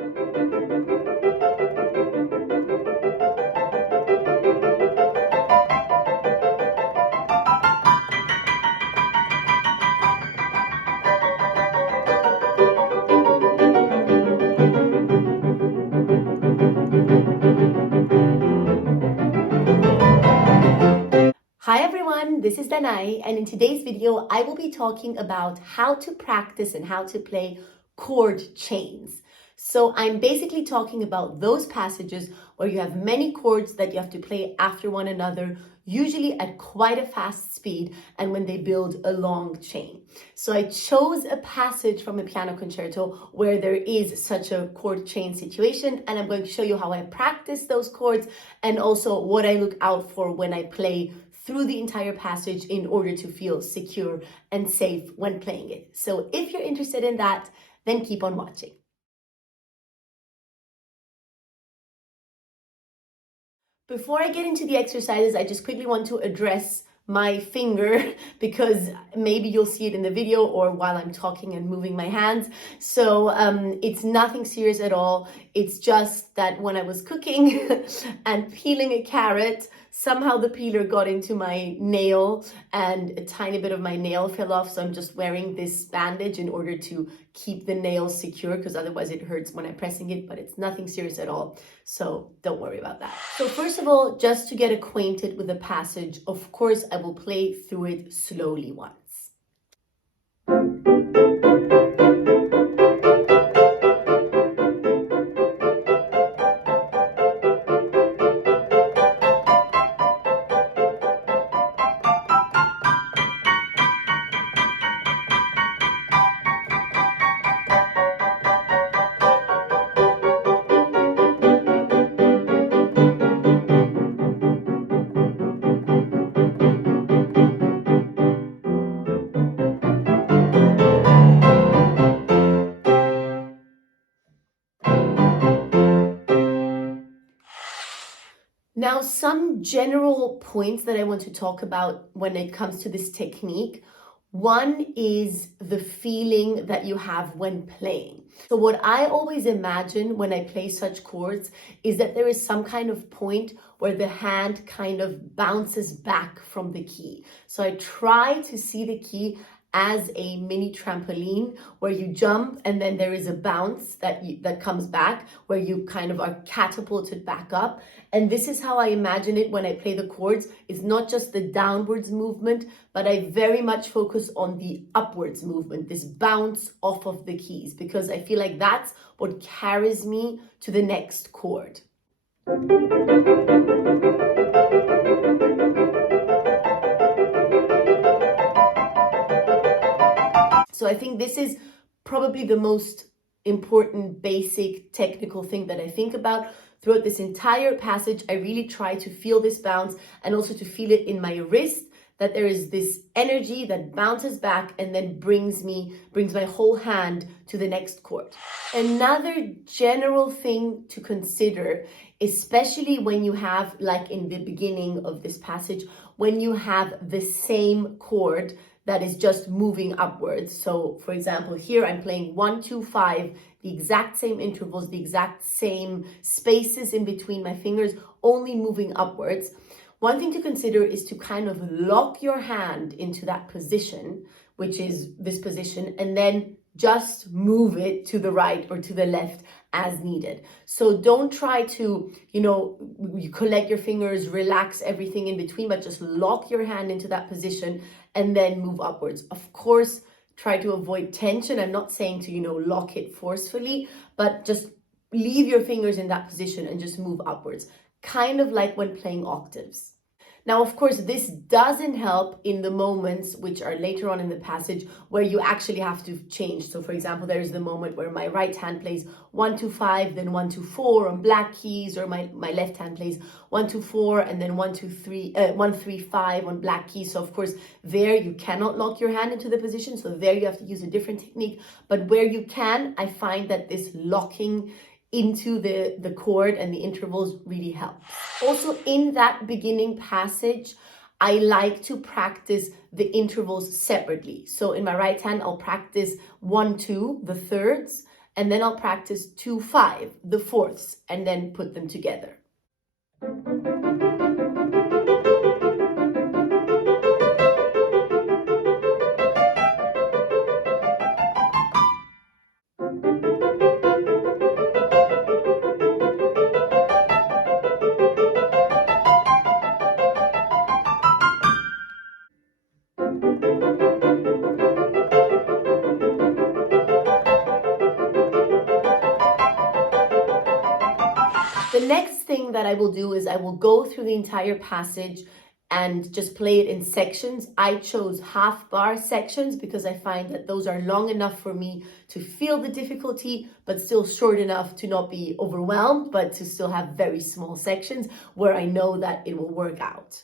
Hi everyone, this is Danai, and in today's video I will be talking about how to practice and how to play chord chains. So I'm basically talking about those passages where you have many chords that you have to play after one another, usually at quite a fast speed, and when they build a long chain. So I chose a passage from a piano concerto where there is such a chord chain situation, and I'm going to show you how I practice those chords and also what I look out for when I play through the entire passage in order to feel secure and safe when playing it. So if you're interested in that, then keep on watching. Before I get into the exercises, I just quickly want to address my finger because maybe you'll see it in the video or while I'm talking and moving my hands. So it's nothing serious at all. It's just that when I was cooking and peeling a carrot, somehow the peeler got into my nail and a tiny bit of my nail fell off. So I'm just wearing this bandage in order to keep the nail secure because otherwise it hurts when I'm pressing it, but it's nothing serious at all. So don't worry about that. So first of all, just to get acquainted with the passage, of course, I will play through it slowly once. Now, some general points that I want to talk about when it comes to this technique. One is the feeling that you have when playing. So what I always imagine when I play such chords is that there is some kind of point where the hand kind of bounces back from the key. So I try to see the key as a mini trampoline where you jump and then there is a bounce that comes back where you kind of are catapulted back up. And this is how I imagine it when I play the chords. It's not just the downwards movement, but I very much focus on the upwards movement, this bounce off of the keys, because I feel like that's what carries me to the next chord. So I think this is probably the most important basic technical thing that I think about throughout this entire passage. I really try to feel this bounce and also to feel it in my wrist, that there is this energy that bounces back and then brings my whole hand to the next chord. Another general thing to consider, especially when you have, like in the beginning of this passage, when you have the same chord that is just moving upwards. So for example, here I'm playing 1, 2, 5, the exact same intervals, the exact same spaces in between my fingers, only moving upwards. One thing to consider is to kind of lock your hand into that position, which is this position, and then just move it to the right or to the left as needed. So don't try to, you collect your fingers, relax everything in between, but just lock your hand into that position and then move upwards. Of course, try to avoid tension. I'm not saying to, lock it forcefully, but just leave your fingers in that position and just move upwards, kind of like when playing octaves. Now, of course, this doesn't help in the moments which are later on in the passage where you actually have to change. So for example, there's the moment where my right hand plays 1, 2, 5, then 1, 2, 4 on black keys, or my left hand plays 1, 2, 4, and then 1, 2, 3, 1, 3, 5 on black keys. So of course, there you cannot lock your hand into the position. So there you have to use a different technique. But where you can, I find that this locking into the chord and the intervals really help. Also, in that beginning passage, I like to practice the intervals separately. So in my right hand, I'll practice 1, 2, the thirds, and then I'll practice 2-5, the fourths, and then put them together. The next thing that I will do is I will go through the entire passage and just play it in sections. I chose half bar sections because I find that those are long enough for me to feel the difficulty, but still short enough to not be overwhelmed, but to still have very small sections where I know that it will work out.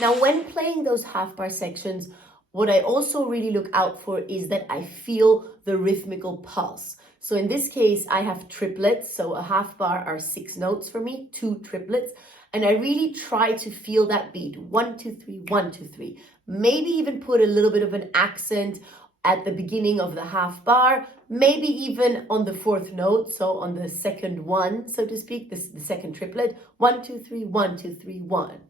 Now, when playing those half bar sections, what I also really look out for is that I feel the rhythmical pulse. So in this case, I have triplets. So a half bar are 6 notes for me, 2 triplets. And I really try to feel that beat. 1, 2, 3, 1, 2, 3. Maybe even put a little bit of an accent at the beginning of the half bar, maybe even on the 4th note, so on the second one, so to speak, the second triplet. 1, 2, 3, 1, 2, 3, 1.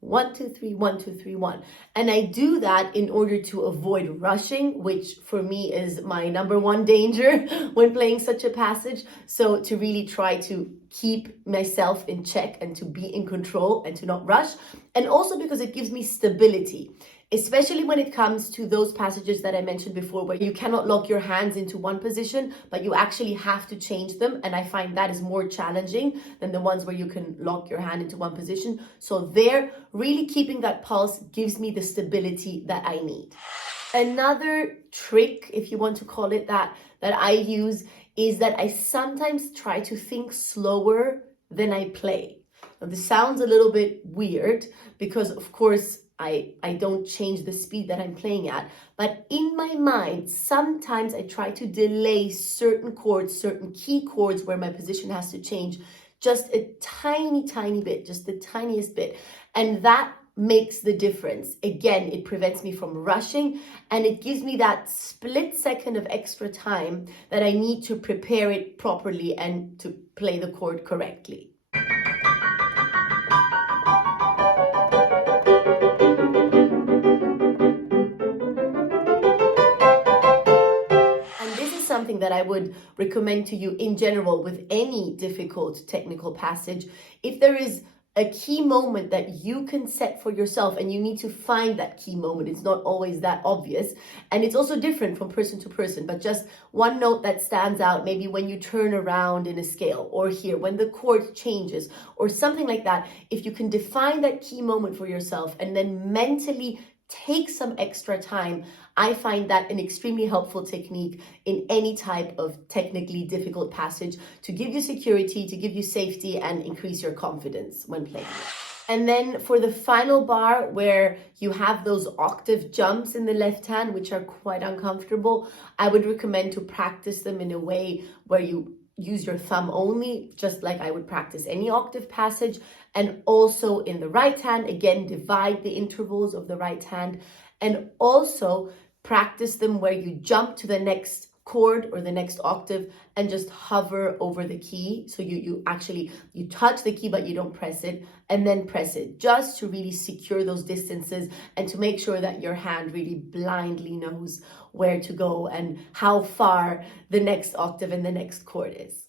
1, 2, 3, 1, 2, 3, 1. And I do that in order to avoid rushing, which for me is my #1 danger when playing such a passage. So to really try to keep myself in check and to be in control and to not rush. And also because it gives me stability, especially when it comes to those passages that I mentioned before, where you cannot lock your hands into one position, but you actually have to change them. And I find that is more challenging than the ones where you can lock your hand into one position. So there, really keeping that pulse gives me the stability that I need. Another trick, if you want to call it that I use is that I sometimes try to think slower than I play. Now, this sounds a little bit weird because, of course, I don't change the speed that I'm playing at, but in my mind, sometimes I try to delay certain chords, certain key chords where my position has to change just a tiny, tiny bit, just the tiniest bit. And that makes the difference. Again, it prevents me from rushing and it gives me that split second of extra time that I need to prepare it properly and to play the chord correctly. Something that I would recommend to you in general with any difficult technical passage. If there is a key moment that you can set for yourself and you need to find that key moment, it's not always that obvious. And it's also different from person to person, but just one note that stands out, maybe when you turn around in a scale or here, when the chord changes or something like that. If you can define that key moment for yourself and then mentally take some extra time, I find that an extremely helpful technique in any type of technically difficult passage to give you security, to give you safety, and increase your confidence when playing it. And then for the final bar, where you have those octave jumps in the left hand, which are quite uncomfortable, I would recommend to practice them in a way where you use your thumb only, just like I would practice any octave passage. And also in the right hand, again, divide the intervals of the right hand. And also practice them where you jump to the next chord or the next octave and just hover over the key. So you touch the key, but you don't press it, and then press it just to really secure those distances and to make sure that your hand really blindly knows where to go and how far the next octave and the next chord is.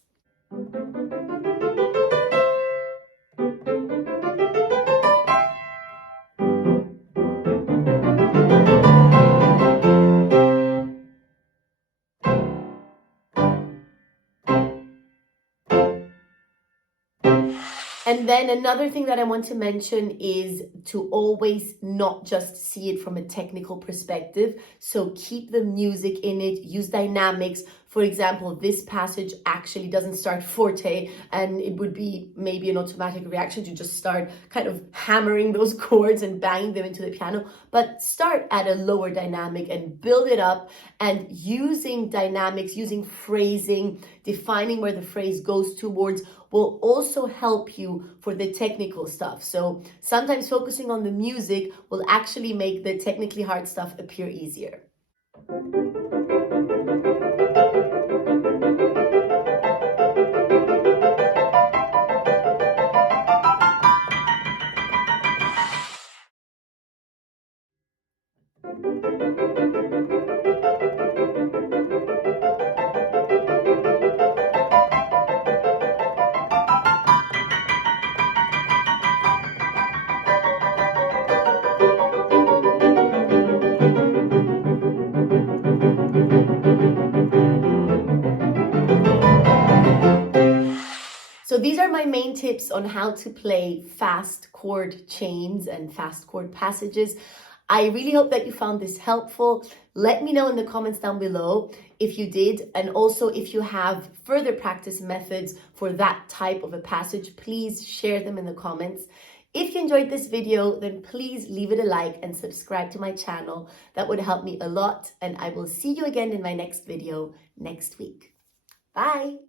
And then another thing that I want to mention is to always not just see it from a technical perspective. So keep the music in it, use dynamics. For example, this passage actually doesn't start forte, and it would be maybe an automatic reaction to just start kind of hammering those chords and banging them into the piano, but start at a lower dynamic and build it up, and using dynamics, using phrasing, defining where the phrase goes towards will also help you for the technical stuff. So sometimes focusing on the music will actually make the technically hard stuff appear easier. So these are my main tips on how to play fast chord chains and fast chord passages. I really hope that you found this helpful. Let me know in the comments down below if you did, and also if you have further practice methods for that type of a passage, please share them in the comments. If you enjoyed this video, then please leave it a like and subscribe to my channel. That would help me a lot, and I will see you again in my next video next week. Bye!